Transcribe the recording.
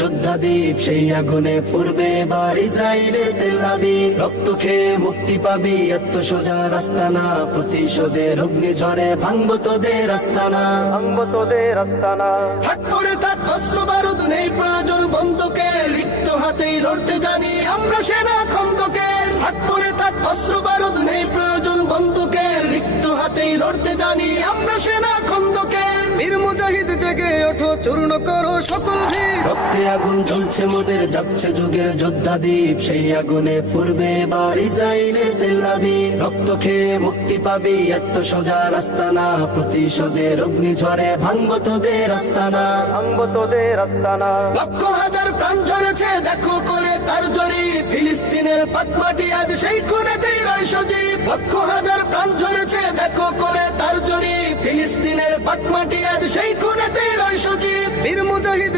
যোদ্ধা দ্বীপ সেই আগুনে পূর্বে এবার ইসরায়েলের তেল আবিব। রক্ত খেয়ে মুক্তি পাবি, এত সোজা রাস্তা না। প্রতিশোধের অগ্নিঝড়ে ভাঙবো তোদের আস্তানা, ভাঙবো তোদের আস্তানা। থাক করে থাক অস্ত্র বারুদ, নেই প্রয়োজন বন্দুকের। রিক্ত হাতেই লড়তে জানি আমরা সেনা খন্দকের। থাক করে থাক অস্ত্র বারুদ, নেই প্রয়োজন বন্দুকের। রিক্ত হাতেই লড়তে জানি আমরা সেনা খন্দকের। বীর মুজাহিদ জেগে ওঠো, চূর্ণ করো সকল ভিড়। রক্তে আগুন জ্বলছে মোদের, যাচ্ছে যুগের যোদ্ধা দ্বীপ। সেই আগুনে পূর্বে এবার ইসরায়েলের তেল আবিব। রক্ত খেয়ে মুক্তি পাবি, এত সোজা রাস্তা না। প্রতিশোধের অগ্নিঝড়ে ভাঙবো তোদের আস্তানা, ভাঙবো তোদের আস্তানা। লক্ষ হাজার প্রাণ ঝরেছে দেখো করে তার জরি। ফিলিস্তিনের পাটমাটি আজ সেই খুনেতেই রয় সজীব। লক্ষ হাজার প্রাণ ঝরেছে দেখো করে তার জরি। ফিলিস্তিনের পাটমাটি আজ সেই খুনেতেই রয় সজীব। বীর মুজাহিদ